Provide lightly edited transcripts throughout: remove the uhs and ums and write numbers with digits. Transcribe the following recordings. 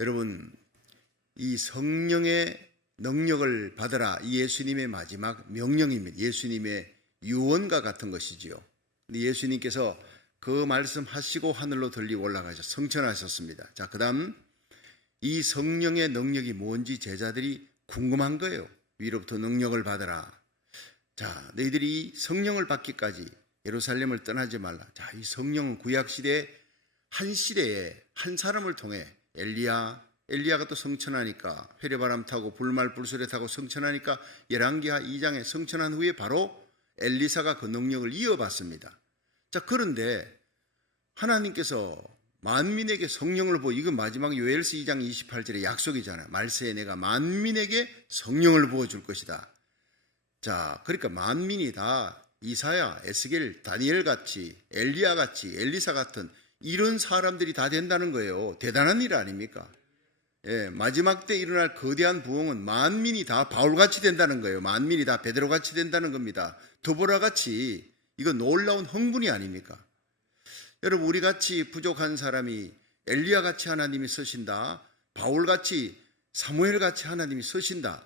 여러분, 이 성령의 능력을 받으라, 이 예수님의 마지막 명령입니다. 예수님의 유언과 같은 것이지요. 예수님께서 그 말씀하시고 하늘로 들리 올라가셔 성천하셨습니다. 자, 그 다음 이 성령의 능력이 뭔지 제자들이 궁금한 거예요. 위로부터 능력을 받으라. 자, 너희들이 성령을 받기까지 예루살렘을 떠나지 말라. 자, 이 성령은 구약시대에 한 시대에 한 사람을 통해 엘리야가 또 성천하니까 회례바람 타고 불말 불수레 타고 성천하니까 열왕기하 2장에 성천한 후에 바로 엘리사가 그 능력을 이어받습니다. 자, 그런데 하나님께서 만민에게 성령을 부어, 이건 마지막 요엘서 2장 28절의 약속이잖아요. 말세에 내가 만민에게 성령을 부어줄 것이다. 자, 그러니까 만민이 다 이사야, 에스겔, 다니엘 같이, 엘리야 같이, 엘리사 같은 이런 사람들이 다 된다는 거예요. 대단한 일 아닙니까? 예, 마지막 때 일어날 거대한 부흥은 만민이 다 바울같이 된다는 거예요. 만민이 다 베드로같이 된다는 겁니다. 드보라같이. 이거 놀라운 흥분이 아닙니까? 여러분, 우리같이 부족한 사람이 엘리야같이 하나님이 쓰신다, 바울같이 사무엘같이 하나님이 쓰신다,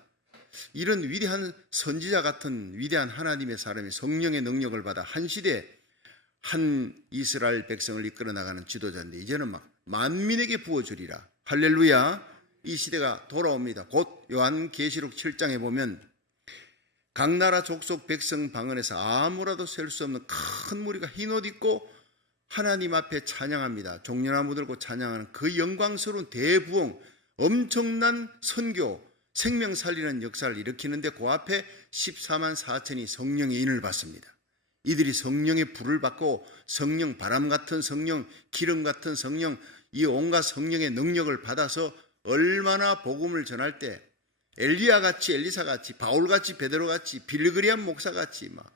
이런 위대한 선지자 같은 위대한 하나님의 사람이 성령의 능력을 받아 한 시대에 한 이스라엘 백성을 이끌어 나가는 지도자인데 이제는 막 만민에게 부어주리라. 할렐루야. 이 시대가 돌아옵니다. 곧 요한계시록 7장에 보면 각 나라 족속 백성 방언에서 아무라도 셀 수 없는 큰 무리가 흰 옷 입고 하나님 앞에 찬양합니다. 종려나무 들고 찬양하는 그 영광스러운 대부흥, 엄청난 선교, 생명 살리는 역사를 일으키는데 그 앞에 14만 4천이 성령의 인을 받습니다. 이들이 성령의 불을 받고 성령, 바람 같은 성령, 기름 같은 성령, 이 온갖 성령의 능력을 받아서 얼마나 복음을 전할 때 엘리야같이, 엘리사같이, 바울같이, 베드로같이, 빌리그리안 목사같이 막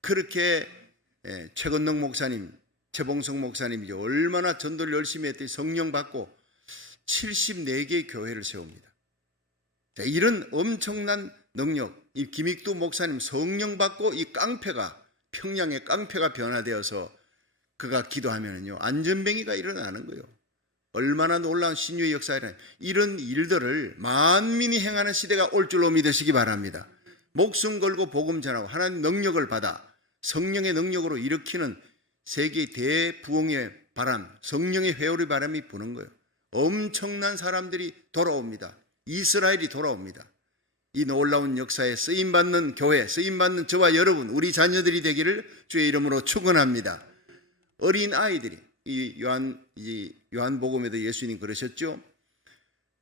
그렇게 최건능 목사님, 최봉성 목사님이죠. 얼마나 전도를 열심히 했더니 성령 받고 74개의 교회를 세웁니다. 자, 이런 엄청난 능력, 이 김익두 목사님 성령 받고 이 깡패가, 평양의 깡패가 변화되어서 그가 기도하면은요, 안전뱅이가 일어나는 거예요. 얼마나 놀라운 신유의 역사이라. 이런 일들을 만민이 행하는 시대가 올 줄로 믿으시기 바랍니다. 목숨 걸고 복음 전하고 하나님 능력을 받아 성령의 능력으로 일으키는 세계의 대부흥의 바람, 성령의 회오리 바람이 부는 거예요. 엄청난 사람들이 돌아옵니다. 이스라엘이 돌아옵니다. 이 놀라운 역사에 쓰임받는 교회, 쓰임받는 저와 여러분, 우리 자녀들이 되기를 주의 이름으로 축원합니다. 어린 아이들이, 이 요한복음에도 예수님 그러셨죠.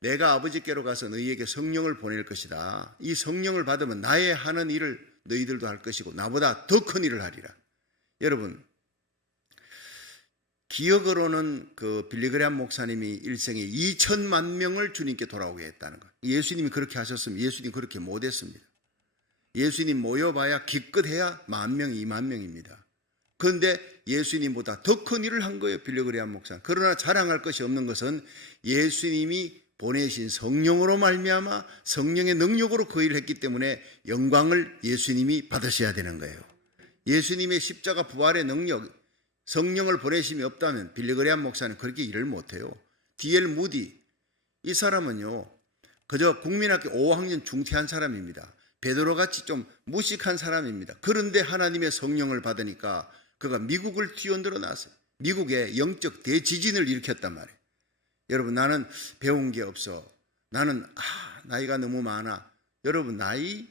내가 아버지께로 가서 너희에게 성령을 보낼 것이다. 이 성령을 받으면 나의 하는 일을 너희들도 할 것이고 나보다 더 큰 일을 하리라. 여러분, 기억으로는 그 빌리그레암 목사님이 일생에 2천만 명을 주님께 돌아오게 했다는 것. 예수님이 그렇게 하셨으면 예수님 그렇게 못했습니다. 예수님 모여봐야 기껏해야 10,000명, 20,000명입니다. 그런데 예수님보다 더 큰 일을 한 거예요, 빌리그레암 목사. 그러나 자랑할 것이 없는 것은 예수님이 보내신 성령으로 말미암아 성령의 능력으로 그 일을 했기 때문에 영광을 예수님이 받으셔야 되는 거예요. 예수님의 십자가 부활의 능력, 성령을 보내심이 없다면 빌리그레암 목사는 그렇게 일을 못해요. D.L. 무디, 이 사람은요 그저 국민학교 5학년 중퇴한 사람입니다. 베드로같이 좀 무식한 사람입니다. 그런데 하나님의 성령을 받으니까 그가 미국을 뒤흔들어 놨어요. 미국에 영적 대지진을 일으켰단 말이에요. 여러분, 나는 배운 게 없어. 나는 나이가 너무 많아. 여러분, 나이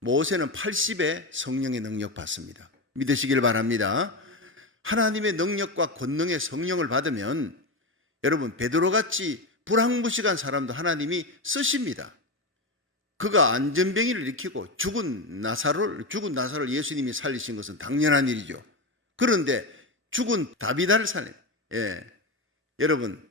모세는 80에 성령의 능력 받습니다. 믿으시길 바랍니다. 하나님의 능력과 권능의 성령을 받으면 여러분, 베드로같이 불황무식한 사람도 하나님이 쓰십니다. 그가 안전뱅이를 일으키고 죽은 나사로를 예수님이 살리신 것은 당연한 일이죠. 그런데 죽은 다비다를 살려. 여러분,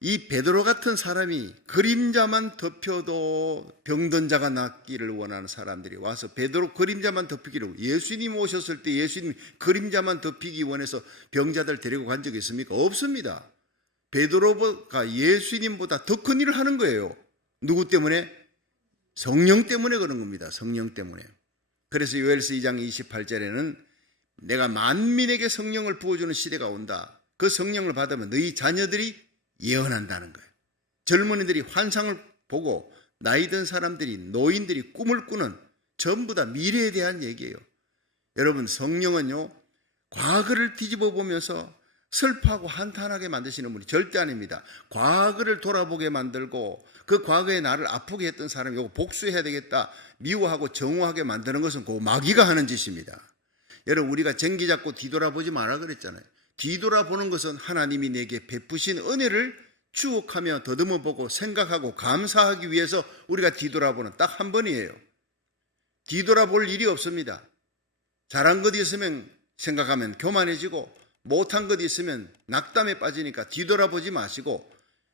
이 베드로 같은 사람이 그림자만 덮여도 병든 자가 낫기를 원하는 사람들이 와서 베드로 그림자만 덮이기를, 예수님 오셨을 때 예수님 그림자만 덮이기 원해서 병자들 데리고 간 적이 있습니까? 없습니다. 베드로가 예수님보다 더 큰 일을 하는 거예요. 누구 때문에? 성령 때문에 그런 겁니다. 성령 때문에. 그래서 요엘서 2장 28절에는 내가 만민에게 성령을 부어주는 시대가 온다. 그 성령을 받으면 너희 자녀들이 예언한다는 거예요. 젊은이들이 환상을 보고 나이 든 사람들이, 노인들이 꿈을 꾸는, 전부 다 미래에 대한 얘기예요. 여러분, 성령은요, 과거를 뒤집어 보면서 슬퍼하고 한탄하게 만드시는 분이 절대 아닙니다. 과거를 돌아보게 만들고 그 과거에 나를 아프게 했던 사람이 이거 복수해야 되겠다, 미워하고 정오하게 만드는 것은 그 마귀가 하는 짓입니다. 여러분, 우리가 쟁기 잡고 뒤돌아보지 마라 그랬잖아요. 뒤돌아보는 것은 하나님이 내게 베푸신 은혜를 추억하며 더듬어 보고 생각하고 감사하기 위해서 우리가 뒤돌아보는 딱 한 번이에요. 뒤돌아볼 일이 없습니다. 잘한 것 있으면 생각하면 교만해지고 못한 것 있으면 낙담에 빠지니까 뒤돌아보지 마시고,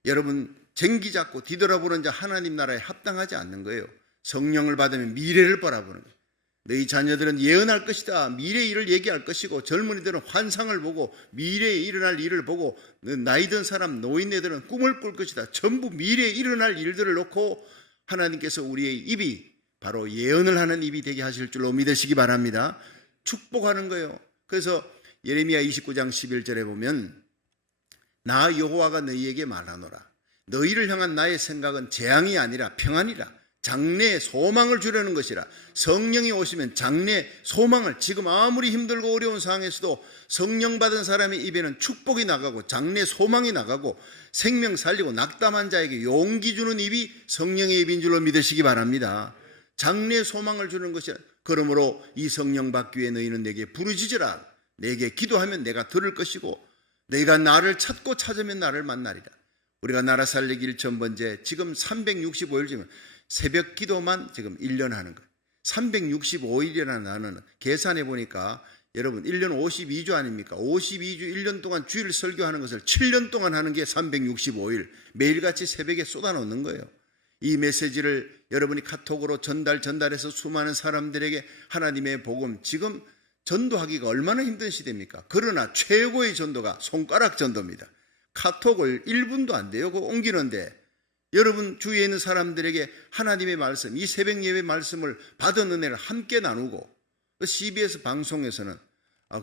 여러분, 쟁기 잡고 뒤돌아보는 자 하나님 나라에 합당하지 않는 거예요. 성령을 받으면 미래를 바라보는 거예요. 너희 자녀들은 예언할 것이다, 미래의 일을 얘기할 것이고, 젊은이들은 환상을 보고 미래에 일어날 일을 보고, 나이 든 사람, 노인네들은 꿈을 꿀 것이다. 전부 미래에 일어날 일들을 놓고 하나님께서 우리의 입이 바로 예언을 하는 입이 되게 하실 줄로 믿으시기 바랍니다. 축복하는 거예요. 그래서 예레미야 29장 11절에 보면, 나 여호와가 너희에게 말하노라. 너희를 향한 나의 생각은 재앙이 아니라 평안이라. 장래에 소망을 주려는 것이라. 성령이 오시면 장래 소망을, 지금 아무리 힘들고 어려운 상황에서도 성령 받은 사람의 입에는 축복이 나가고 장래 소망이 나가고 생명 살리고 낙담한 자에게 용기 주는 입이 성령의 입인 줄로 믿으시기 바랍니다. 장래 소망을 주는 것이라. 그러므로 이 성령 받기 위해 너희는 내게 부르짖으라. 내게 기도하면 내가 들을 것이고 너희가 나를 찾고 찾으면 나를 만나리라. 우리가 나라 살리기 1,000번째 지금 365일 중에 새벽 기도만 지금 1년 하는 거예요. 365일이라는 단어는 계산해 보니까 여러분 1년 52주 아닙니까? 52주 1년 동안 주일 설교하는 것을 7년 동안 하는 게 365일 매일같이 새벽에 쏟아놓는 거예요. 이 메시지를 여러분이 카톡으로 전달해서 수많은 사람들에게 하나님의 복음, 지금 전도하기가 얼마나 힘든 시대입니까? 그러나 최고의 전도가 손가락 전도입니다. 카톡을 1분도 안 돼요. 그거 옮기는데 여러분 주위에 있는 사람들에게 하나님의 말씀, 이 새벽 예배 말씀을 받은 은혜를 함께 나누고, CBS 방송에서는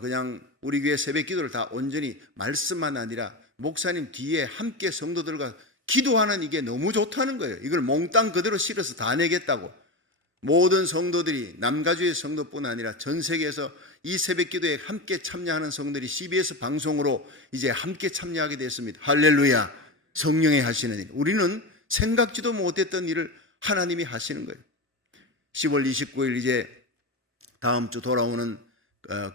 그냥 우리 교회 새벽 기도를 다 온전히 말씀만 아니라 목사님 뒤에 함께 성도들과 기도하는, 이게 너무 좋다는 거예요. 이걸 몽땅 그대로 실어서 다 내겠다고. 모든 성도들이, 남가주의 성도뿐 아니라 전 세계에서 이 새벽 기도에 함께 참여하는 성도들이 CBS 방송으로 이제 함께 참여하게 됐습니다. 할렐루야. 성령이 하시는 일, 우리는 생각지도 못했던 일을 하나님이 하시는 거예요. 10월 29일 이제 다음 주 돌아오는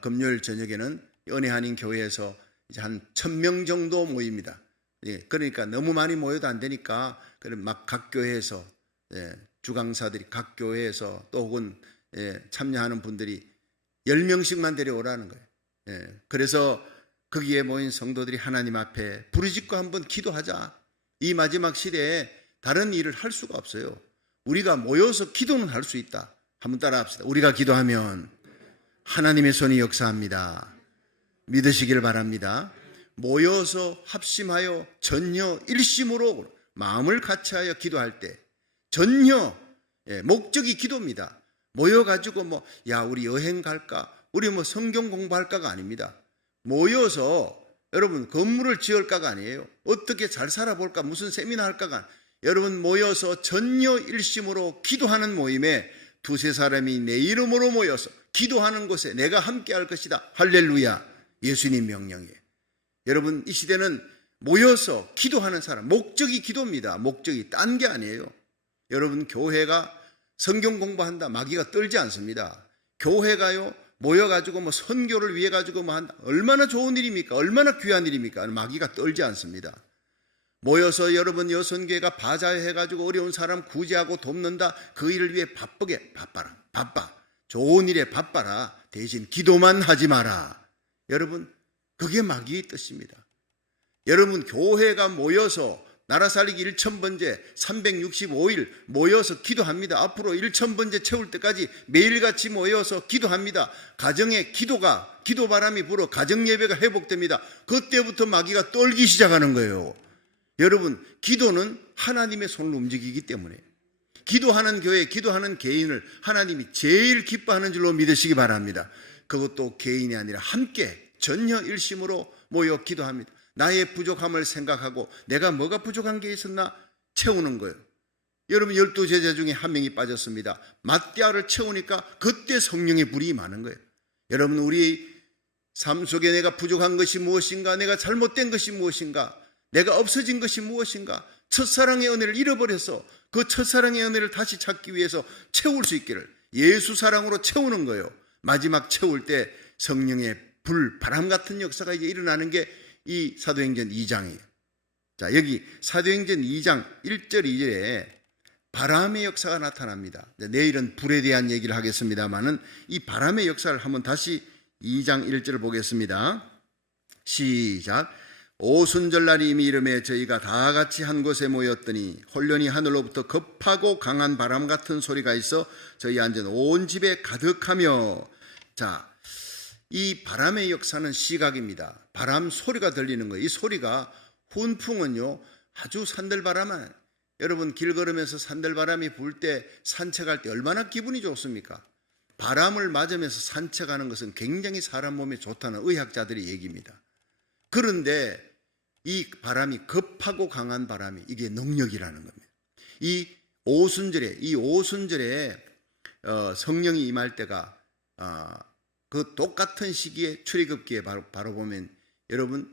금요일 저녁에는 은혜한인 교회에서 이제 한 1,000명 정도 모입니다. 그러니까 너무 많이 모여도 안 되니까 막 각 교회에서 주강사들이 각 교회에서 또 혹은 참여하는 분들이 10명씩만 데려오라는 거예요. 그래서 거기에 모인 성도들이 하나님 앞에 부르짖고 한번 기도하자. 이 마지막 시대에 다른 일을 할 수가 없어요. 우리가 모여서 기도는 할 수 있다. 한번 따라 합시다. 우리가 기도하면 하나님의 손이 역사합니다. 믿으시길 바랍니다. 모여서 합심하여 전혀 일심으로 마음을 같이하여 기도할 때 전혀 목적이 기도입니다. 모여가지고 우리 여행 갈까? 우리 성경 공부할까가 아닙니다. 모여서 여러분 건물을 지을까가 아니에요. 어떻게 잘 살아볼까? 무슨 세미나 할까가 아니에요. 여러분 모여서 전혀 일심으로 기도하는 모임에 두세 사람이 내 이름으로 모여서 기도하는 곳에 내가 함께 할 것이다. 할렐루야. 예수님 명령이에요. 여러분 이 시대는 모여서 기도하는 사람, 목적이 기도입니다. 목적이 딴 게 아니에요. 여러분 교회가 성경 공부한다 마귀가 떨지 않습니다. 교회가요 모여가지고 선교를 위해 가지고 한다. 얼마나 좋은 일입니까? 얼마나 귀한 일입니까? 마귀가 떨지 않습니다. 모여서 여러분 여선교회가 바자회해가지고 어려운 사람 구제하고 돕는다. 그 일을 위해 바빠라. 바빠. 좋은 일에 바빠라. 대신 기도만 하지 마라. 여러분 그게 마귀의 뜻입니다. 여러분 교회가 모여서 나라 살리기 1,000번째 365일 모여서 기도합니다. 앞으로 1,000번째 채울 때까지 매일같이 모여서 기도합니다. 가정에 기도 바람이 불어 가정 예배가 회복됩니다. 그때부터 마귀가 떨기 시작하는 거예요. 여러분 기도는 하나님의 손으로 움직이기 때문에 기도하는 교회, 기도하는 개인을 하나님이 제일 기뻐하는 줄로 믿으시기 바랍니다. 그것도 개인이 아니라 함께 전혀 일심으로 모여 기도합니다. 나의 부족함을 생각하고 내가 뭐가 부족한 게 있었나? 채우는 거예요. 여러분 12제자 중에 한 명이 빠졌습니다. 마띠아를 채우니까 그때 성령의 불이 임하는 거예요. 여러분 우리 삶 속에 내가 부족한 것이 무엇인가, 내가 잘못된 것이 무엇인가, 내가 없어진 것이 무엇인가, 첫사랑의 은혜를 잃어버려서 그 첫사랑의 은혜를 다시 찾기 위해서 채울 수 있기를 예수 사랑으로 채우는 거예요. 마지막 채울 때 성령의 불, 바람 같은 역사가 이제 일어나는 게 이 사도행전 2장이에요. 자, 여기 사도행전 2장 1절 2절에 바람의 역사가 나타납니다. 내일은 불에 대한 얘기를 하겠습니다만은 이 바람의 역사를 한번 다시 2장 1절을 보겠습니다. 시작. 오순절날이 이미 이름에 저희가 다 같이 한 곳에 모였더니 홀련히 하늘로부터 급하고 강한 바람 같은 소리가 있어 저희 앉은 온 집에 가득하며. 자, 이 바람의 역사는 시각입니다. 바람 소리가 들리는 거예요. 이 소리가 훈풍은요 아주 산들바람은, 여러분 길 걸으면서 산들바람이 불 때 산책할 때 얼마나 기분이 좋습니까? 바람을 맞으면서 산책하는 것은 굉장히 사람 몸에 좋다는 의학자들의 얘기입니다. 그런데 이 바람이 급하고 강한 바람이 이게 능력이라는 겁니다. 이 오순절에 성령이 임할 때가 그 똑같은 시기에 출애굽기에 바로 보면 여러분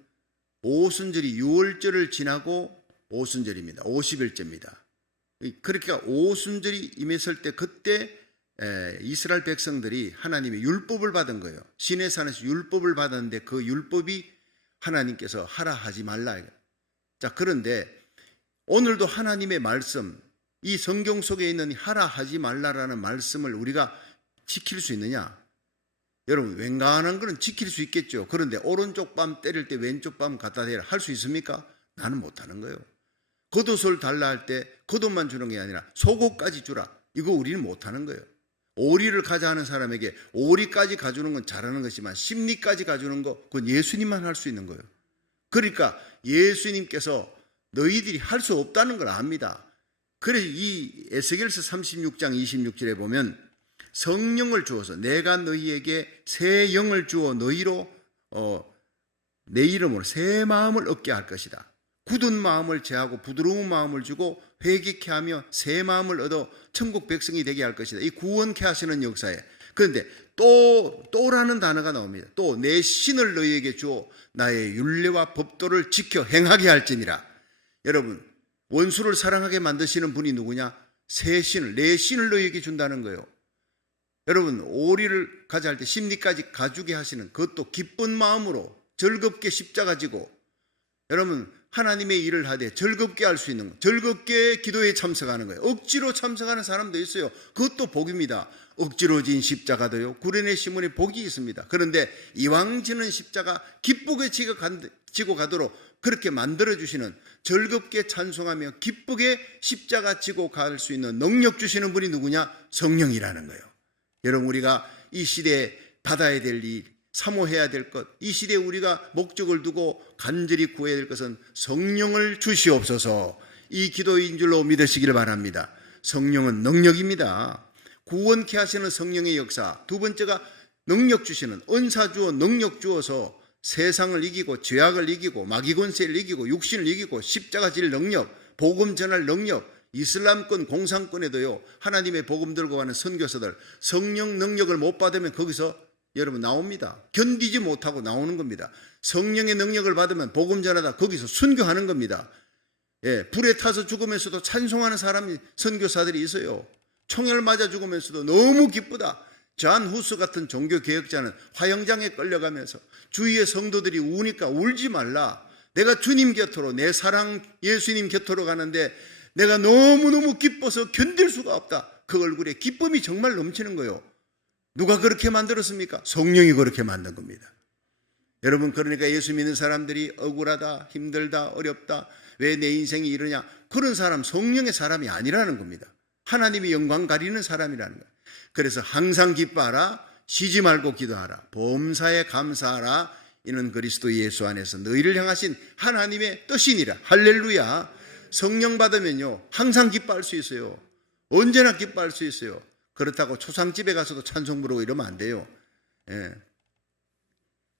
오순절이 6월절을 지나고 오순절입니다. 50일째입니다. 그러니까 오순절이 임했을 때 그때 이스라엘 백성들이 하나님의 율법을 받은 거예요. 시내산에서 율법을 받았는데 그 율법이 하나님께서 하라 하지 말라. 자, 그런데 오늘도 하나님의 말씀, 이 성경 속에 있는 하라 하지 말라라는 말씀을 우리가 지킬 수 있느냐? 여러분 웬간한 거는 지킬 수 있겠죠. 그런데 오른쪽 뺨 때릴 때 왼쪽 뺨 갖다 대라 할 수 있습니까? 나는 못하는 거예요. 겉옷을 달라 할 때 겉옷만 주는 게 아니라 속옷까지 주라. 이거 우리는 못하는 거예요. 오리를 가자 하는 사람에게 오리까지 가주는 건 잘하는 것이지만 심리까지 가주는 거 그건 예수님만 할 수 있는 거예요. 그러니까 예수님께서 너희들이 할 수 없다는 걸 압니다. 그래서 이 에스겔서 36장 26절에 보면 성령을 주어서 내가 너희에게 새 영을 주어 너희로 내 이름으로 새 마음을 얻게 할 것이다. 굳은 마음을 제하고 부드러운 마음을 주고 회개케 하며 새 마음을 얻어 천국 백성이 되게 할 것이다. 이 구원케 하시는 역사에. 그런데 또라는 단어가 나옵니다. 또 내 신을 너희에게 주어 나의 율례와 법도를 지켜 행하게 할지니라. 여러분 원수를 사랑하게 만드시는 분이 누구냐? 새 신을, 내 신을 너희에게 준다는 거예요. 여러분 오리를 가자 할 때 심리까지 가주게 하시는 그것도 기쁜 마음으로 즐겁게 십자가 지고, 여러분 하나님의 일을 하되 즐겁게 할 수 있는 거, 즐겁게 기도에 참석하는 거예요. 억지로 참석하는 사람도 있어요. 그것도 복입니다. 억지로 진 십자가도요 구련의 시몬의 복이 있습니다. 그런데 이왕 지는 십자가 기쁘게 지고 가도록 그렇게 만들어주시는, 즐겁게 찬송하며 기쁘게 십자가 지고 갈 수 있는 능력 주시는 분이 누구냐? 성령이라는 거예요. 여러분 우리가 이 시대에 받아야 될 일, 사모해야 될 것, 이 시대에 우리가 목적을 두고 간절히 구해야 될 것은 성령을 주시옵소서, 이 기도인 줄로 믿으시기를 바랍니다. 성령은 능력입니다. 구원케 하시는 성령의 역사. 두 번째가 능력 주시는, 은사 주어 능력 주어서 세상을 이기고 죄악을 이기고 마귀 권세를 이기고 육신을 이기고 십자가 질 능력, 복음 전할 능력. 이슬람권 공산권에도요 하나님의 복음 들고 가는 선교사들 성령 능력을 못 받으면 거기서 여러분 나옵니다. 견디지 못하고 나오는 겁니다. 성령의 능력을 받으면 복음 전하다 거기서 순교하는 겁니다. 예, 불에 타서 죽으면서도 찬송하는 사람이, 선교사들이 있어요. 총을 맞아 죽으면서도 너무 기쁘다. 잔 후스 같은 종교개혁자는 화영장에 끌려가면서 주위의 성도들이 우니까 울지 말라. 내가 주님 곁으로, 내 사랑 예수님 곁으로 가는데 내가 너무너무 기뻐서 견딜 수가 없다. 그 얼굴에 기쁨이 정말 넘치는 거예요. 누가 그렇게 만들었습니까? 성령이 그렇게 만든 겁니다. 여러분 그러니까 예수 믿는 사람들이 억울하다, 힘들다, 어렵다, 왜 내 인생이 이러냐, 그런 사람 성령의 사람이 아니라는 겁니다. 하나님이 영광 가리는 사람이라는 거예요. 그래서 항상 기뻐하라, 쉬지 말고 기도하라, 범사에 감사하라. 이는 그리스도 예수 안에서 너희를 향하신 하나님의 뜻이니라. 할렐루야. 성령 받으면요 항상 기뻐할 수 있어요. 언제나 기뻐할 수 있어요. 그렇다고 초상집에 가서도 찬송 부르고 이러면 안 돼요. 예.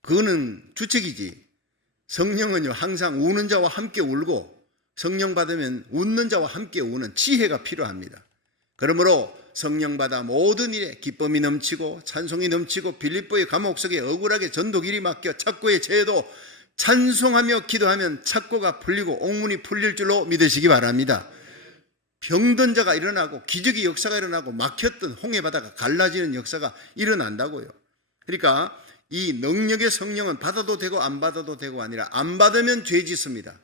그거는 주책이지. 성령은요 항상 우는 자와 함께 울고 성령 받으면 웃는 자와 함께 우는 지혜가 필요합니다. 그러므로 성령 받아 모든 일에 기쁨이 넘치고 찬송이 넘치고 빌립보의 감옥 속에 억울하게 전도길이 막혀 착고의 죄도 찬송하며 기도하면 착고가 풀리고 옥문이 풀릴 줄로 믿으시기 바랍니다. 병든 자가 일어나고 기적의 역사가 일어나고 막혔던 홍해바다가 갈라지는 역사가 일어난다고요. 그러니까 이 능력의 성령은 받아도 되고 안 받아도 되고 아니라 안 받으면 죄 짓습니다.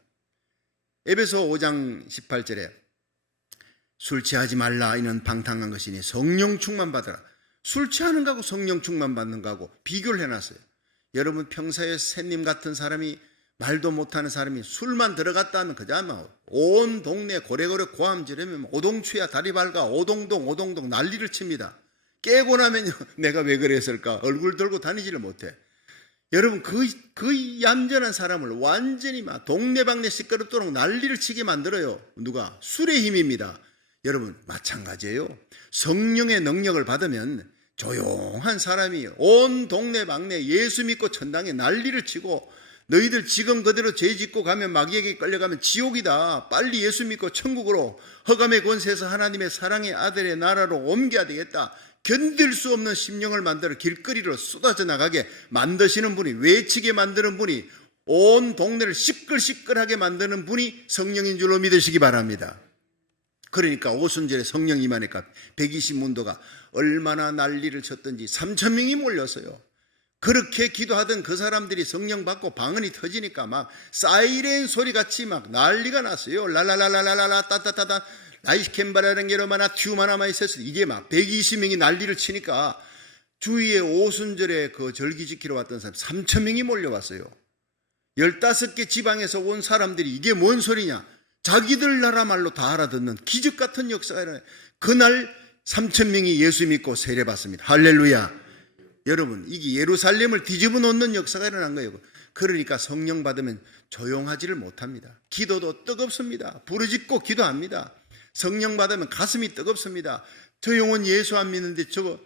에베소 5장 18절에 술 취하지 말라 이는 방탕한 것이니 성령 충만 받으라. 술 취하는 거하고 성령 충만 받는 거하고 비교를 해놨어요. 여러분 평소에 샌님 같은 사람이 말도 못하는 사람이 술만 들어갔다 하면 그자마 온 동네 고래고래 고함지르면 오동추야 다리 밝아 오동동 난리를 칩니다. 깨고 나면 내가 왜 그랬을까 얼굴 들고 다니지를 못해. 여러분 그 얌전한 사람을 완전히 막 동네방네 시끄럽도록 난리를 치게 만들어요. 누가? 술의 힘입니다. 여러분 마찬가지예요. 성령의 능력을 받으면 조용한 사람이 온 동네방네 예수 믿고 천당에 난리를 치고 너희들 지금 그대로 죄 짓고 가면 마귀에게 끌려가면 지옥이다. 빨리 예수 믿고 천국으로 흑암의 권세에서 하나님의 사랑의 아들의 나라로 옮겨야 되겠다. 견딜 수 없는 심령을 만들어 길거리로 쏟아져 나가게 만드시는 분이, 외치게 만드는 분이, 온 동네를 시끌시끌하게 만드는 분이 성령인 줄로 믿으시기 바랍니다. 그러니까 오순절에 성령 임하니까 120문도가 얼마나 난리를 쳤던지 3,000명이 몰렸어요. 그렇게 기도하던 그 사람들이 성령 받고 방언이 터지니까 막 사이렌 소리같이 막 난리가 났어요. 랄랄랄랄랄라 따따따따 라이스캔바라는 게로마나 튜마나마 있었어요. 이게 막 120명이 난리를 치니까 주위에 오순절에 그 절기 지키러 왔던 사람 3,000명이 몰려왔어요. 15개 지방에서 온 사람들이 이게 뭔 소리냐, 자기들 나라 말로 다 알아듣는 기적 같은 역사가 일어나요. 그날 3,000명이 예수 믿고 세례받습니다. 할렐루야. 여러분 이게 예루살렘을 뒤집어 놓는 역사가 일어난 거예요. 그러니까 성령 받으면 조용하지를 못합니다. 기도도 뜨겁습니다. 부르짖고 기도합니다. 성령 받으면 가슴이 뜨겁습니다. 저 영혼 예수 안 믿는데 저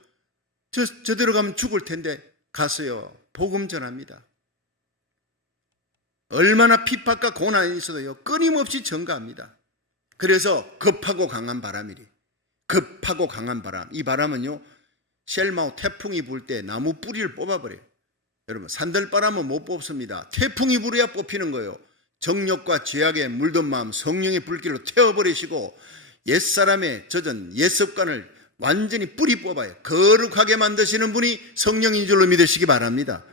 들어가면 죽을 텐데 가서요 복음 전합니다. 얼마나 핍박과 고난이 있어도요 끊임없이 전가합니다. 그래서 급하고 강한 바람이래. 급하고 강한 바람. 이 바람은요 쉘마우 태풍이 불 때 나무 뿌리를 뽑아버려요. 여러분 산들바람은 못 뽑습니다. 태풍이 불어야 뽑히는 거예요. 정욕과 죄악에 물든 마음 성령의 불길로 태워버리시고 옛사람의 젖은 옛습관을 완전히 뿌리 뽑아요. 거룩하게 만드시는 분이 성령인 줄로 믿으시기 바랍니다.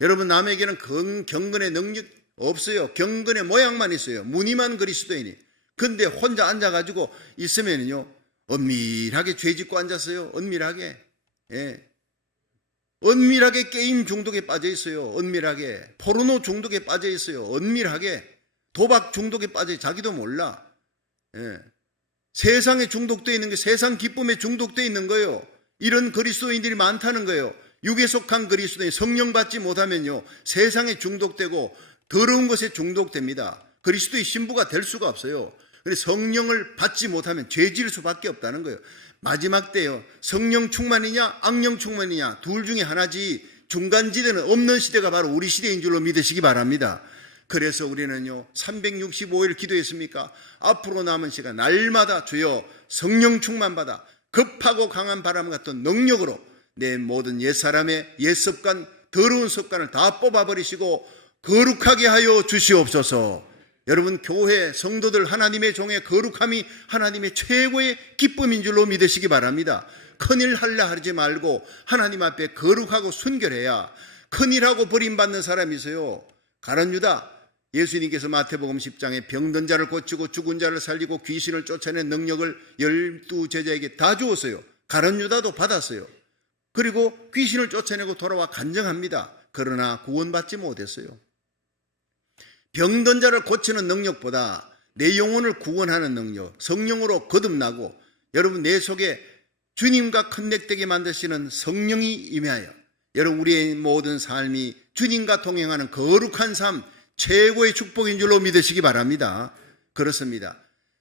여러분 남에게는 경건의 능력 없어요. 경건의 모양만 있어요. 무늬만 그리스도인이. 근데 혼자 앉아가지고 있으면요 은밀하게 죄짓고 앉았어요. 은밀하게. 예. 은밀하게 게임 중독에 빠져 있어요. 은밀하게 포르노 중독에 빠져 있어요. 은밀하게 도박 중독에 빠져 자기도 몰라. 예. 세상에 중독되어 있는 게 세상 기쁨에 중독되어 있는 거예요. 이런 그리스도인들이 많다는 거예요. 육에 속한 그리스도인 성령 받지 못하면요 세상에 중독되고 더러운 것에 중독됩니다. 그리스도의 신부가 될 수가 없어요. 그래서 성령을 받지 못하면 죄질 수밖에 없다는 거예요. 마지막 때요 성령 충만이냐 악령 충만이냐 둘 중에 하나지 중간지대는 없는 시대가 바로 우리 시대인 줄로 믿으시기 바랍니다. 그래서 우리는요 365일 기도했습니까? 앞으로 남은 시간 날마다 주여 성령 충만 받아 급하고 강한 바람 같은 능력으로 내 모든 옛사람의 옛습관 더러운 습관을 다 뽑아버리시고 거룩하게 하여 주시옵소서. 여러분 교회 성도들 하나님의 종의 거룩함이 하나님의 최고의 기쁨인 줄로 믿으시기 바랍니다. 큰일 하려 하지 말고 하나님 앞에 거룩하고 순결해야 큰일하고 버림받는 사람이 있어요. 가룟 유다 예수님께서 마태복음 10장에 병든 자를 고치고 죽은 자를 살리고 귀신을 쫓아낸 능력을 12제자에게 다 주었어요. 가룟 유다도 받았어요. 그리고 귀신을 쫓아내고 돌아와 간증합니다. 그러나 구원받지 못했어요. 병든 자를 고치는 능력보다 내 영혼을 구원하는 능력, 성령으로 거듭나고 여러분 내 속에 주님과 커넥되게 만드시는 성령이 임하여 여러분 우리의 모든 삶이 주님과 동행하는 거룩한 삶 최고의 축복인 줄로 믿으시기 바랍니다. 그렇습니다.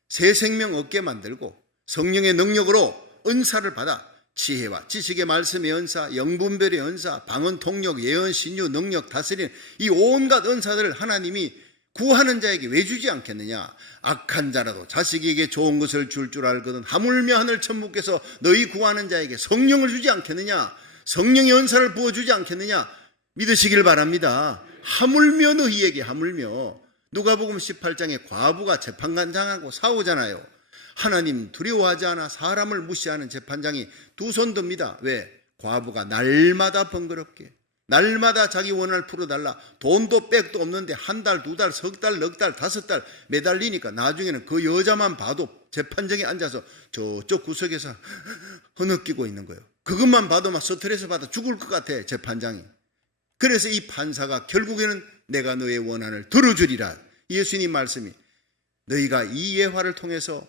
새 생명 얻게 만들고 성령의 능력으로 은사를 받아 지혜와 지식의 말씀의 은사, 영분별의 은사, 방언, 통역, 예언, 신유, 능력, 다스리는 이 온갖 은사들을 하나님이 구하는 자에게 왜 주지 않겠느냐? 악한 자라도 자식에게 좋은 것을 줄 알거든 하물며 하늘 천부께서 너희 구하는 자에게 성령을 주지 않겠느냐? 성령의 은사를 부어주지 않겠느냐? 믿으시길 바랍니다. 하물며 너희에게, 하물며. 누가복음 18장에 과부가 재판관장하고 싸우잖아요. 하나님 두려워하지 않아 사람을 무시하는 재판장이 두 손 듭니다. 왜? 과부가 날마다 번거롭게, 날마다 자기 원한을 풀어달라, 돈도 백도 없는데 한 달, 두 달, 석 달, 넉 달, 다섯 달 매달리니까 나중에는 그 여자만 봐도 재판장에 앉아서 저쪽 구석에서 흐느끼고 있는 거예요. 그것만 봐도 막 스트레스 받아 죽을 것 같아, 재판장이. 그래서 이 판사가 결국에는 내가 너의 원한을 들어주리라. 예수님 말씀이, 너희가 이 예화를 통해서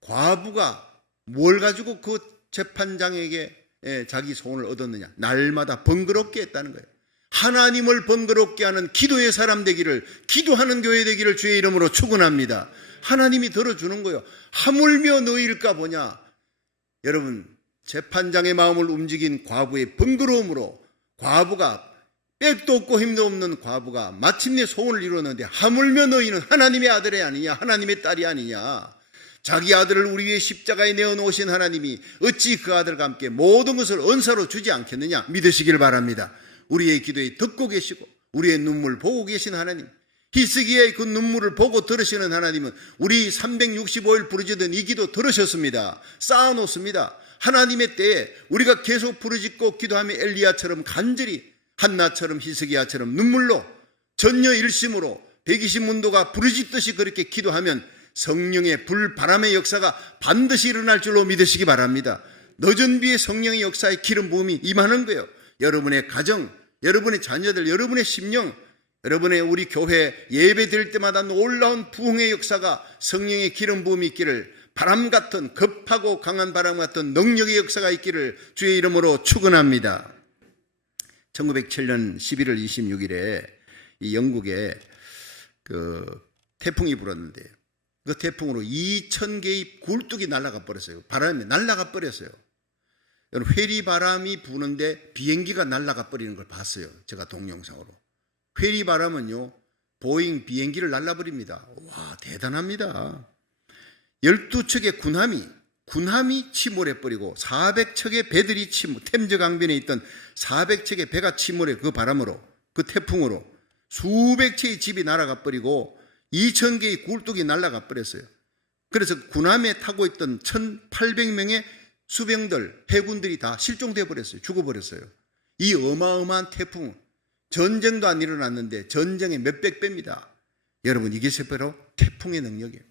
과부가 뭘 가지고 그 재판장에게 자기 소원을 얻었느냐? 날마다 번거롭게 했다는 거예요. 하나님을 번거롭게 하는 기도의 사람 되기를, 기도하는 교회 되기를 주의 이름으로 축원합니다. 하나님이 들어주는 거예요. 하물며 너희일까 보냐? 여러분, 재판장의 마음을 움직인 과부의 번거로움으로, 과부가 백도 없고 힘도 없는 과부가 마침내 소원을 이루었는데, 하물며 너희는 하나님의 아들이 아니냐, 하나님의 딸이 아니냐. 자기 아들을 우리 위해 십자가에 내어놓으신 하나님이 어찌 그 아들과 함께 모든 것을 은사로 주지 않겠느냐? 믿으시길 바랍니다. 우리의 기도에 듣고 계시고 우리의 눈물 보고 계신 하나님, 히스기야의 그 눈물을 보고 들으시는 하나님은 우리 365일 부르짖던 이 기도 들으셨습니다. 쌓아놓습니다. 하나님의 때에 우리가 계속 부르짖고 기도하며 엘리야처럼 간절히, 한나처럼, 히스기야처럼 눈물로 전혀 일심으로 120문도가 부르짖듯이 그렇게 기도하면 성령의 불바람의 역사가 반드시 일어날 줄로 믿으시기 바랍니다. 늦은 비에 성령의 역사의 기름 부음이 임하는 거예요. 여러분의 가정, 여러분의 자녀들, 여러분의 심령, 여러분의 우리 교회 예배 드릴 때마다 놀라운 부흥의 역사가, 성령의 기름 부음이 있기를, 바람 같은, 급하고 강한 바람 같은 능력의 역사가 있기를 주의 이름으로 축원합니다. 1907년 11월 26일에 이 영국에 그 태풍이 불었는데, 그 태풍으로 2,000개의 굴뚝이 날아가 버렸어요. 바람이 날아가 버렸어요. 여러분, 회리 바람이 부는데 비행기가 날아가 버리는 걸 봤어요. 제가 동영상으로. 회리 바람은요, 보잉 비행기를 날라버립니다. 와, 대단합니다. 12척의 군함이 침몰해버리고 400척의 배들이 템즈 강변에 있던 400척의 배가 침몰해, 그 바람으로, 그 태풍으로 수백 채의 집이 날아가 버리고 2,000개의 굴뚝이 날아가 버렸어요. 그래서 군함에 타고 있던 1,800명의 수병들, 해군들이 다 실종돼 버렸어요. 죽어버렸어요. 이 어마어마한 태풍, 전쟁도 안 일어났는데 전쟁의 몇백 배입니다. 여러분, 이게 바로 태풍의 능력이에요.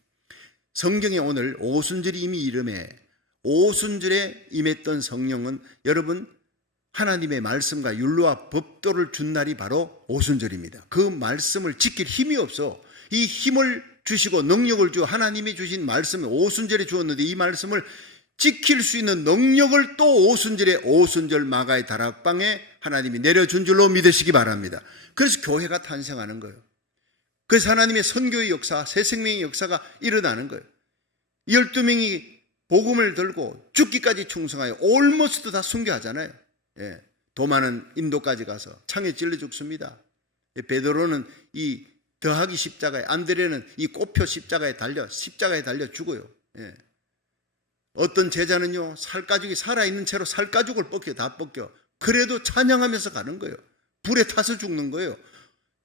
성경에 오늘 오순절이 이미 이름에, 오순절에 임했던 성령은 여러분, 하나님의 말씀과 율로와 법도를 준 날이 바로 오순절입니다. 그 말씀을 지킬 힘이 없어. 이 힘을 주시고 능력을 주어 하나님이 주신 말씀을 오순절에 주었는데, 이 말씀을 지킬 수 있는 능력을 또 오순절에, 오순절 마가의 다락방에 하나님이 내려준 줄로 믿으시기 바랍니다. 그래서 교회가 탄생하는 거예요. 그래서 하나님의 선교의 역사, 새 생명의 역사가 일어나는 거예요. 12명이 복음을 들고 죽기까지 충성하여 올모스트 다 순교하잖아요. 예, 도마는 인도까지 가서 창에 찔러 죽습니다. 베드로는 이 더하기 십자가에, 안드레는 이 꽃표 십자가에 달려 죽어요. 예. 어떤 제자는요, 살가죽이 살아있는 채로 살가죽을 다 벗겨. 그래도 찬양하면서 가는 거예요. 불에 타서 죽는 거예요.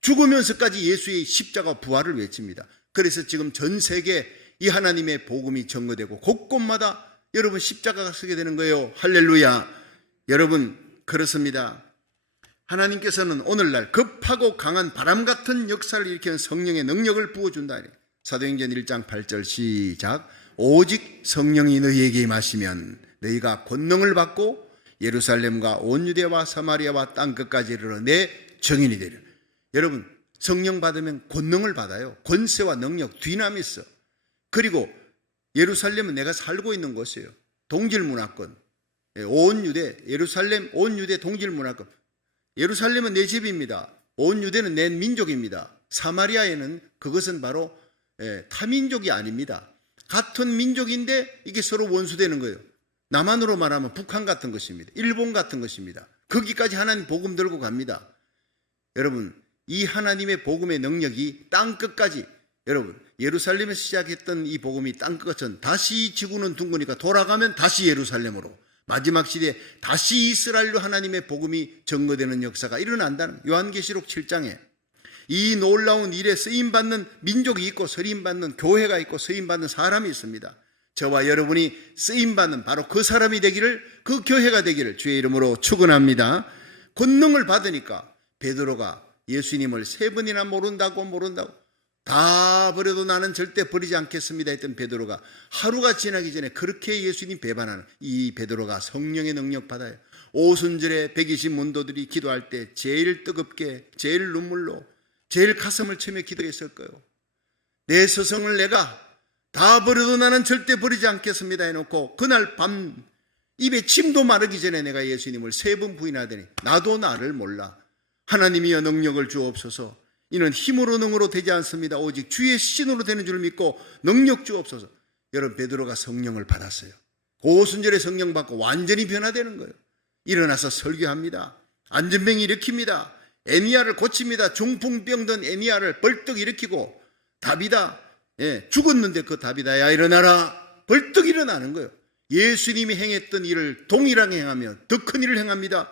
죽으면서까지 예수의 십자가 부활을 외칩니다. 그래서 지금 전 세계 이 하나님의 복음이 전거되고 곳곳마다 여러분 십자가가 서게 되는 거예요. 할렐루야. 여러분, 그렇습니다. 하나님께서는 오늘날 급하고 강한 바람 같은 역사를 일으키는 성령의 능력을 부어준다. 사도행전 1장 8절 시작. 오직 성령이 너희에게 임하시면 너희가 권능을 받고 예루살렘과 온 유대와 사마리아와 땅끝까지 이르러 내 증인이 되리라. 여러분, 성령 받으면 권능을 받아요. 권세와 능력, 디나미스. 그리고 예루살렘은 내가 살고 있는 곳이에요. 동질 문화권. 온 유대, 예루살렘 온 유대 동질 문화권. 예루살렘은 내 집입니다. 온 유대는 내 민족입니다. 사마리아에는 그것은 바로 타민족이 아닙니다. 같은 민족인데 이게 서로 원수되는 거예요. 남한으로 말하면 북한 같은 것입니다. 일본 같은 것입니다. 거기까지 하나님 복음 들고 갑니다. 여러분, 이 하나님의 복음의 능력이 땅끝까지, 여러분 예루살렘에서 시작했던 이 복음이 땅끝은 다시 지구는 둥그니까 돌아가면 다시 예루살렘으로, 마지막 시대에 다시 이스라엘로 하나님의 복음이 증거되는 역사가 일어난다는, 요한계시록 7장에 이 놀라운 일에 쓰임받는 민족이 있고 쓰임받는 교회가 있고 쓰임받는 사람이 있습니다. 저와 여러분이 쓰임받는 바로 그 사람이 되기를, 그 교회가 되기를 주의 이름으로 축원합니다. 권능을 받으니까 베드로가 예수님을 3번이나 모른다고 다 버려도 나는 절대 버리지 않겠습니다 했던 베드로가 하루가 지나기 전에 그렇게 예수님 배반하는 이 베드로가 성령의 능력 받아요. 오순절에 120 문도들이 기도할 때 제일 뜨겁게, 제일 눈물로, 제일 가슴을 치며 기도했을 거예요. 내 스승을 내가 다 버려도 나는 절대 버리지 않겠습니다 해놓고 그날 밤 입에 침도 마르기 전에 내가 예수님을 3번 부인하더니 나도 나를 몰라, 하나님이여 능력을 주옵소서, 이는 힘으로 능으로 되지 않습니다. 오직 주의 신으로 되는 줄 믿고 능력 주옵소서. 여러분 베드로가 성령을 받았어요. 오순절에 성령 받고 완전히 변화되는 거예요. 일어나서 설교합니다. 안전병 일으킵니다. 애니야를 고칩니다. 중풍병든 애니야를 벌떡 일으키고, 다비다, 죽었는데 그 다비다야 일어나라, 벌떡 일어나는 거예요. 예수님이 행했던 일을 동일하게 행하며 더 큰 일을 행합니다.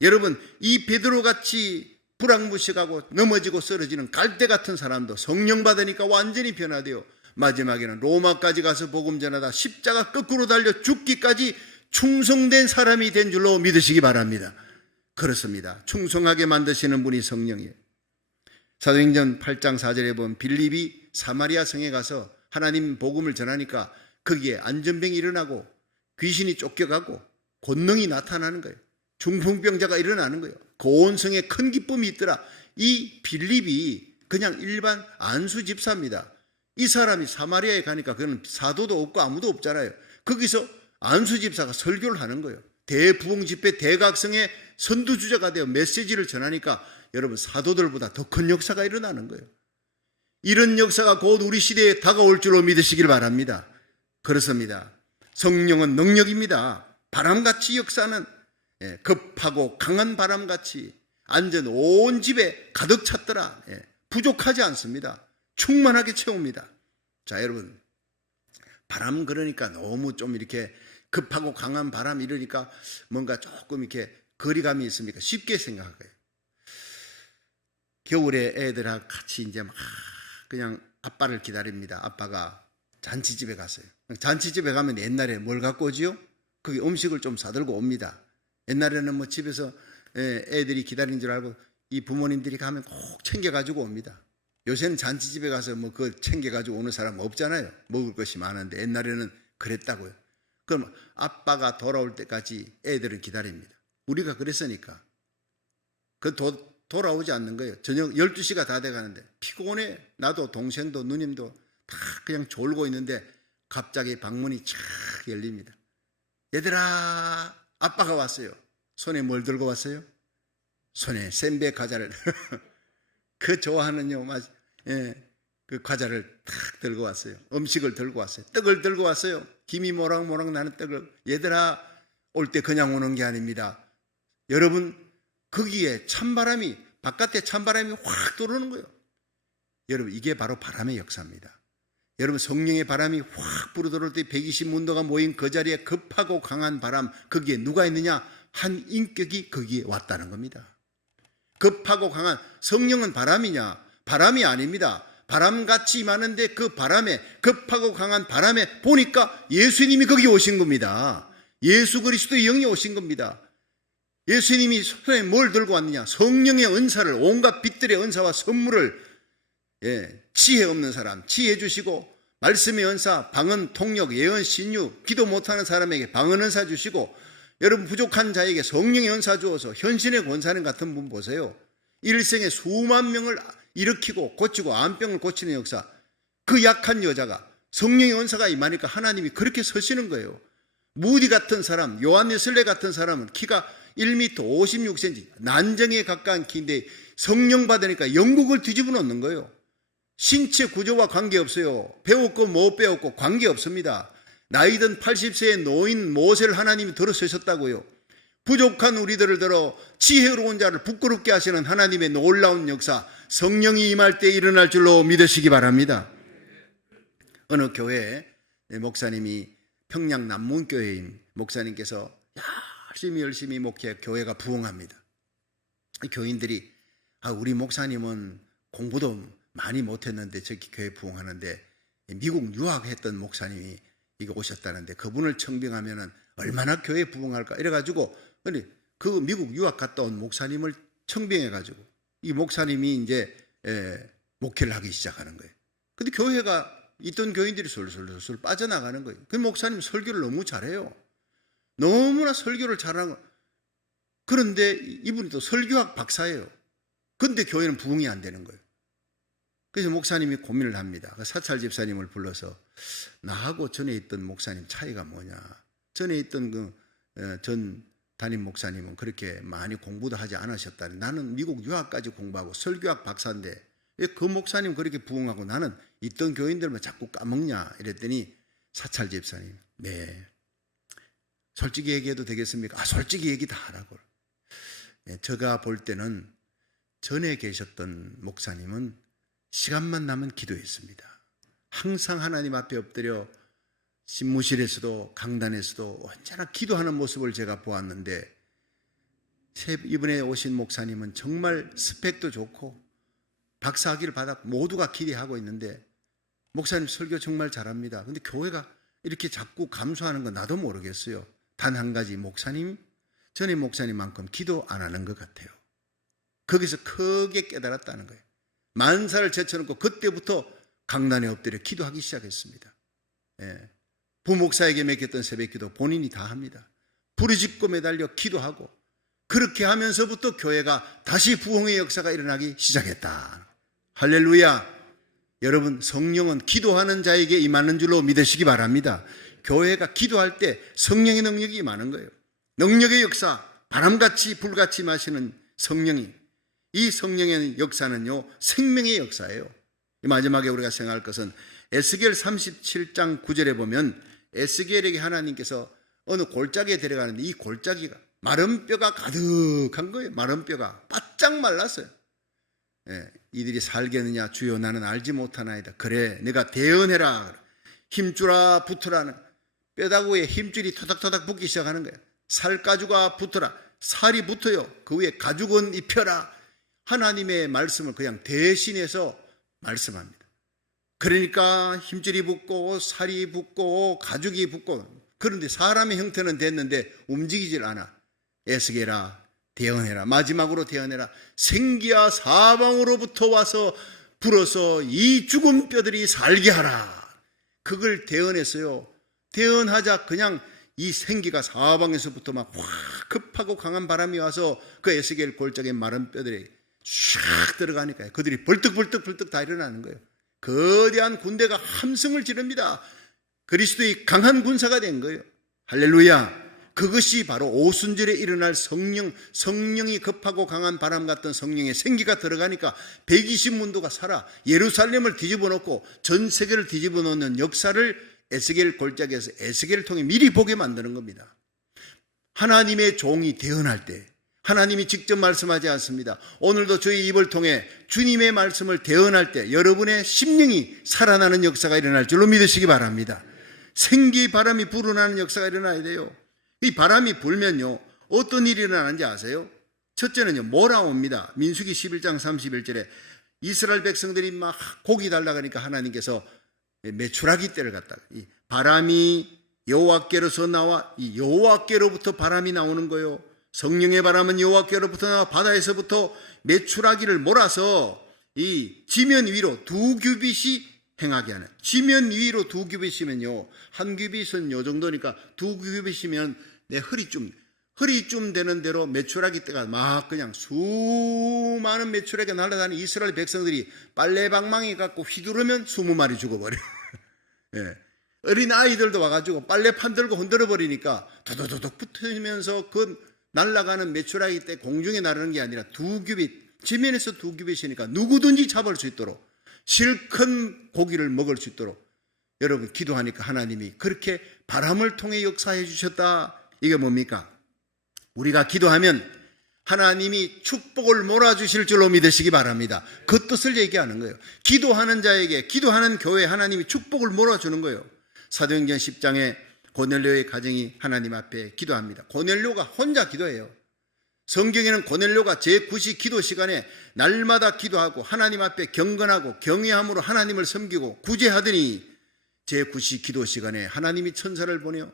여러분 이 베드로같이 불황무식하고 넘어지고 쓰러지는 갈대 같은 사람도 성령 받으니까 완전히 변화되어 마지막에는 로마까지 가서 복음 전하다 십자가 거꾸로 달려 죽기까지 충성된 사람이 된 줄로 믿으시기 바랍니다. 그렇습니다. 충성하게 만드시는 분이 성령이에요. 사도행전 8장 4절에 보면 빌립이 사마리아 성에 가서 하나님 복음을 전하니까 거기에 안전병이 일어나고 귀신이 쫓겨가고 권능이 나타나는 거예요. 중풍병자가 일어나는 거예요. 그 온 성에 큰 기쁨이 있더라. 이 빌립이 그냥 일반 안수 집사입니다. 이 사람이 사마리아에 가니까 그는 사도도 없고 아무도 없잖아요. 거기서 안수 집사가 설교를 하는 거예요. 대부흥 집회 대각성의 선두주자가 되어 메시지를 전하니까 여러분 사도들보다 더 큰 역사가 일어나는 거예요. 이런 역사가 곧 우리 시대에 다가올 줄로 믿으시길 바랍니다. 그렇습니다. 성령은 능력입니다. 바람같이 역사는, 급하고 강한 바람같이 안전 온 집에 가득 찼더라. 부족하지 않습니다. 충만하게 채웁니다. 자 여러분, 바람 그러니까 너무 좀 이렇게 급하고 강한 바람 이러니까 뭔가 조금 이렇게 거리감이 있습니까? 쉽게 생각해요. 겨울에 애들하고 같이 이제 막 그냥 아빠를 기다립니다. 아빠가 잔치집에 갔어요. 잔치집에 가면 옛날에 뭘 갖고 오지요? 거기 음식을 좀 사들고 옵니다. 옛날에는 뭐 집에서 애들이 기다리는 줄 알고 이 부모님들이 가면 꼭 챙겨가지고 옵니다. 요새는 잔치집에 가서 뭐 그거 챙겨가지고 오는 사람 없잖아요. 먹을 것이 많은데 옛날에는 그랬다고요. 그럼 아빠가 돌아올 때까지 애들은 기다립니다. 우리가 그랬으니까. 돌아오지 않는 거예요. 저녁 12시가 다 돼가는데 피곤해. 나도 동생도 누님도 다 그냥 졸고 있는데 갑자기 방문이 쫙 열립니다. 얘들아, 아빠가 왔어요. 손에 뭘 들고 왔어요? 손에 센베 과자를 그 좋아하는요, 그 과자를 탁 들고 왔어요. 음식을 들고 왔어요. 떡을 들고 왔어요. 김이 모락모락 나는 떡을. 얘들아, 올 때 그냥 오는 게 아닙니다. 여러분, 거기에 찬바람이, 바깥에 찬바람이 확 들어오는 거예요. 여러분, 이게 바로 바람의 역사입니다. 여러분, 성령의 바람이 확 불어들어올 때 120 문도가 모인 그 자리에 급하고 강한 바람, 거기에 누가 있느냐? 한 인격이 거기에 왔다는 겁니다. 급하고 강한, 성령은 바람이냐? 바람이 아닙니다. 바람같이 임하는데 그 바람에, 급하고 강한 바람에 보니까 예수님이 거기 오신 겁니다. 예수 그리스도의 영이 오신 겁니다. 예수님이 손에 뭘 들고 왔느냐? 성령의 은사를, 온갖 빛들의 은사와 선물을, 지혜 없는 사람 지혜 주시고, 말씀의 은사, 방언, 통역, 예언, 신유, 기도 못하는 사람에게 방언 은사 주시고, 여러분 부족한 자에게 성령의 은사 주어서 현신의 권사님 같은 분 보세요. 일생에 수만 명을 일으키고 고치고 암병을 고치는 역사. 그 약한 여자가 성령의 은사가 임하니까 하나님이 그렇게 서시는 거예요. 무디 같은 사람, 요한 웨슬레 같은 사람은 키가 1m 56cm, 난정에 가까운 키인데 성령 받으니까 영국을 뒤집어 놓는 거예요. 신체 구조와 관계없어요. 배웠고 못 배웠고 관계없습니다. 나이든 80세의 노인 모세를 하나님이 들어서셨다고요. 부족한 우리들을 들어 지혜로운 자를 부끄럽게 하시는 하나님의 놀라운 역사, 성령이 임할 때 일어날 줄로 믿으시기 바랍니다. 어느 교회 목사님이 평양 남문교회인 목사님께서 열심히 목회해 교회가 부흥합니다. 교인들이 우리 목사님은 공부도 많이 못했는데 저기 교회 부흥하는데 미국 유학했던 목사님이 이거 오셨다는데 그분을 청빙하면은 얼마나 교회 부흥할까 이래가지고 그 미국 유학 갔다 온 목사님을 청빙해가지고 이 목사님이 이제 목회를 하기 시작하는 거예요. 근데 교회가 있던 교인들이 솔솔 빠져나가는 거예요. 그 목사님 설교를 너무 잘해요. 너무나 설교를 잘하는 거. 그런데 이분이 또 설교학 박사예요. 근데 교회는 부흥이 안 되는 거예요. 그래서 목사님이 고민을 합니다. 사찰 집사님을 불러서 나하고 전에 있던 목사님 차이가 뭐냐. 전에 있던 전 담임 목사님은 그렇게 많이 공부도 하지 않으셨다니 나는 미국 유학까지 공부하고 설교학 박사인데 왜 그 목사님 그렇게 부흥하고 나는 있던 교인들만 자꾸 까먹냐 이랬더니 사찰 집사님 네 솔직히 얘기해도 되겠습니까? 솔직히 얘기 다 하라고. 제가 볼 때는 전에 계셨던 목사님은 시간만 나면 기도했습니다. 항상 하나님 앞에 엎드려 신무실에서도 강단에서도 언제나 기도하는 모습을 제가 보았는데 이번에 오신 목사님은 정말 스펙도 좋고 박사학위를 받았고 모두가 기대하고 있는데 목사님 설교 정말 잘합니다. 근데 교회가 이렇게 자꾸 감소하는 건 나도 모르겠어요. 단 한 가지 목사님 전에 목사님만큼 기도 안 하는 것 같아요. 거기서 크게 깨달았다는 거예요. 만사를 제쳐놓고 그때부터 강단에 엎드려 기도하기 시작했습니다. 부목사에게 맡겼던 새벽기도 본인이 다 합니다. 부르짖고 매달려 기도하고 그렇게 하면서부터 교회가 다시 부흥의 역사가 일어나기 시작했다. 할렐루야. 여러분 성령은 기도하는 자에게 임하는 줄로 믿으시기 바랍니다. 교회가 기도할 때 성령의 능력이 임하는 거예요. 능력의 역사, 바람같이 불같이 마시는 성령이 이 성령의 역사는요 생명의 역사예요. 마지막에 우리가 생각할 것은 에스겔 37장 9절에 보면 에스겔에게 하나님께서 어느 골짜기에 데려가는데 이 골짜기가 마른 뼈가 가득한 거예요. 마른 뼈가 바짝 말랐어요. 이들이 살겠느냐 주여 나는 알지 못하나이다. 그래 내가 대언해라. 힘주라 붙으라는 뼈다구에 힘줄이 토닥토닥 붙기 시작하는 거예요. 살가죽아 붙어라. 살이 붙어요. 그 위에 가죽은 입혀라. 하나님의 말씀을 그냥 대신해서 말씀합니다. 그러니까 힘줄이 붙고 살이 붙고 가죽이 붙고 그런데 사람의 형태는 됐는데 움직이질 않아. 에스겔아 대언해라. 마지막으로 대언해라. 생기야 사방으로부터 와서 불어서 이 죽은 뼈들이 살게 하라. 그걸 대언했어요. 대언하자 그냥 이 생기가 사방에서부터 막 확 급하고 강한 바람이 와서 그 에스겔 골짜기의 마른 뼈들이 샥 들어가니까요. 그들이 벌떡벌떡 다 일어나는 거예요. 거대한 군대가 함성을 지릅니다. 그리스도의 강한 군사가 된 거예요. 할렐루야. 그것이 바로 오순절에 일어날 성령이 급하고 강한 바람 같던 성령의 생기가 들어가니까 120문도가 살아 예루살렘을 뒤집어 놓고 전 세계를 뒤집어 놓는 역사를 에스겔 골짜기에서 에스겔을 통해 미리 보게 만드는 겁니다. 하나님의 종이 대언할 때 하나님이 직접 말씀하지 않습니다. 오늘도 저희 입을 통해 주님의 말씀을 대언할 때 여러분의 심령이 살아나는 역사가 일어날 줄로 믿으시기 바랍니다. 생기 바람이 불어나는 역사가 일어나야 돼요. 이 바람이 불면요 어떤 일이 일어나는지 아세요? 첫째는요 몰아옵니다. 민수기 11장 31절에 이스라엘 백성들이 막 고기 달라가니까 하나님께서 메추라기 떼를 갖다가 이 바람이 여호와께로서 나와 이 여호와께로부터 바람이 나오는 거예요. 성령의 바람은 여호와께로부터 나와 바다에서부터 메추라기를 몰아서 이 지면 위로 두 규빗이 행하게 하는. 지면 위로 두 규빗이면요 한 규빗은 요 정도니까 두 규빗이면 내 허리쯤 되는 대로 메추라기 떼가 막 그냥 수많은 메추라기가 날아다니는 이스라엘 백성들이 빨래방망이 갖고 휘두르면 20마리 죽어버려요. 예. 어린 아이들도 와가지고 빨래판 들고 흔들어 버리니까 도도도독 붙으면서 그 날아가는 메추라기 떼 공중에 나르는 게 아니라 두 규빗, 지면에서 두 규빗이니까 누구든지 잡을 수 있도록 실컷 고기를 먹을 수 있도록 여러분 기도하니까 하나님이 그렇게 바람을 통해 역사해 주셨다. 이게 뭡니까? 우리가 기도하면 하나님이 축복을 몰아주실 줄로 믿으시기 바랍니다. 그 뜻을 얘기하는 거예요. 기도하는 자에게, 기도하는 교회에 하나님이 축복을 몰아주는 거예요. 사도행전 10장에 고넬료의 가정이 하나님 앞에 기도합니다. 고넬료가 혼자 기도해요. 성경에는 고넬료가 제9시 기도 시간에 날마다 기도하고 하나님 앞에 경건하고 경외함으로 하나님을 섬기고 구제하더니 제9시 기도 시간에 하나님이 천사를 보내요.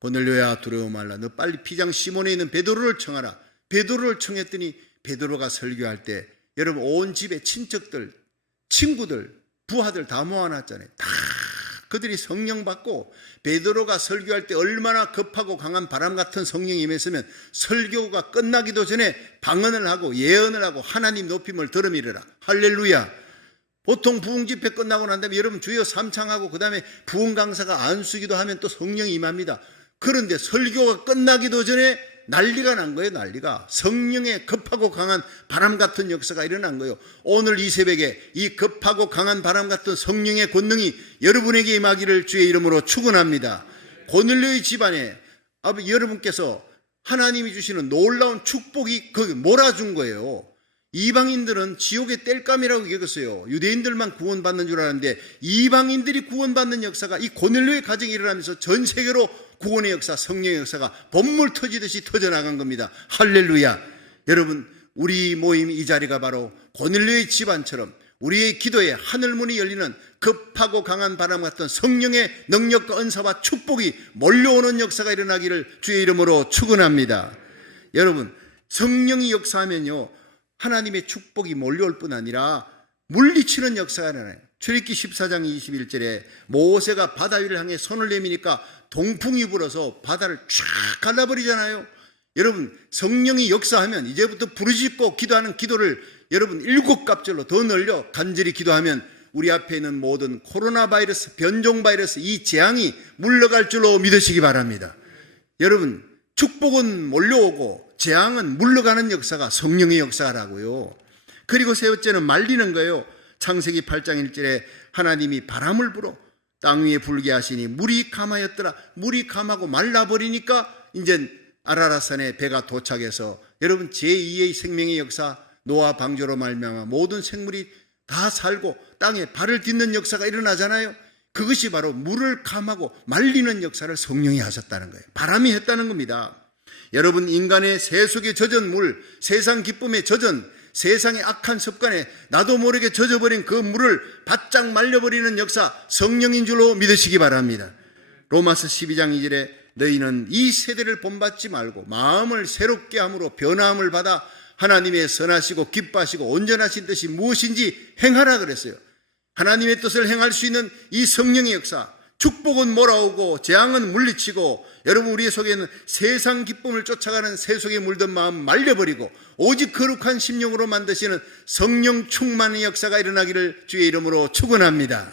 고넬료야, 두려워 말라. 너 빨리 피장 시몬에 있는 베드로를 청하라. 베드로를 청했더니 베드로가 설교할 때 여러분 온 집에 친척들, 친구들, 부하들 다 모아놨잖아요. 다 그들이 성령 받고 베드로가 설교할 때 얼마나 급하고 강한 바람 같은 성령이 임했으면 설교가 끝나기도 전에 방언을 하고 예언을 하고 하나님 높임을 들음이르라. 할렐루야. 보통 부흥 집회 끝나고 난 다음에 여러분 주여 삼창하고 그 다음에 부흥 강사가 안수기도 하면 또 성령이 임합니다. 그런데 설교가 끝나기도 전에 난리가 난 거예요. 난리가. 성령의 급하고 강한 바람 같은 역사가 일어난 거예요. 오늘 이 새벽에 이 급하고 강한 바람 같은 성령의 권능이 여러분에게 임하기를 주의 이름으로 축원합니다. 고넬료의 집안에 여러분께서 하나님이 주시는 놀라운 축복이 거기 몰아준 거예요. 이방인들은 지옥의 땔감이라고 여겼어요. 유대인들만 구원받는 줄 알았는데 이방인들이 구원받는 역사가 이 고넬료의 가정이 일어나면서 전 세계로 구원의 역사, 성령의 역사가 번물 터지듯이 터져나간 겁니다. 할렐루야. 여러분, 우리 모임 이 자리가 바로 고넬료의 집안처럼 우리의 기도에 하늘문이 열리는 급하고 강한 바람 같은 성령의 능력과 은사와 축복이 몰려오는 역사가 일어나기를 주의 이름으로 축원합니다. 여러분, 성령이 역사하면요 하나님의 축복이 몰려올 뿐 아니라 물리치는 역사가 일어나요. 출애굽기 14장 21절에 모세가 바다 위를 향해 손을 내미니까 동풍이 불어서 바다를 쫙 갈라버리잖아요. 여러분, 성령이 역사하면 이제부터 부르짖고 기도하는 기도를 여러분 7갑절로 더 늘려 간절히 기도하면 우리 앞에 있는 모든 코로나 바이러스, 변종 바이러스 이 재앙이 물러갈 줄로 믿으시기 바랍니다. 여러분, 축복은 몰려오고 재앙은 물러가는 역사가 성령의 역사라고요. 그리고 세 번째는 말리는 거예요. 창세기 8장 1절에 하나님이 바람을 불어 땅 위에 불게 하시니 물이 감하였더라. 물이 감하고 말라버리니까 이제 아라랏산에 배가 도착해서 여러분 제2의 생명의 역사, 노아 방주로 말미암아 모든 생물이 다 살고 땅에 발을 딛는 역사가 일어나잖아요. 그것이 바로 물을 감하고 말리는 역사를 성령이 하셨다는 거예요. 바람이 했다는 겁니다. 여러분, 인간의 세속에 젖은 물, 세상 기쁨에 젖은 세상의 악한 습관에 나도 모르게 젖어버린 그 물을 바짝 말려버리는 역사, 성령인 줄로 믿으시기 바랍니다. 로마서 12장 2절에 너희는 이 세대를 본받지 말고 마음을 새롭게 함으로 변화함을 받아 하나님의 선하시고 기뻐하시고 온전하신 뜻이 무엇인지 행하라 그랬어요. 하나님의 뜻을 행할 수 있는 이 성령의 역사, 축복은 몰아오고 재앙은 물리치고 여러분 우리 속에는 세상 기쁨을 쫓아가는 세속에 물든 마음 말려버리고 오직 거룩한 심령으로 만드시는 성령 충만의 역사가 일어나기를 주의 이름으로 축원합니다.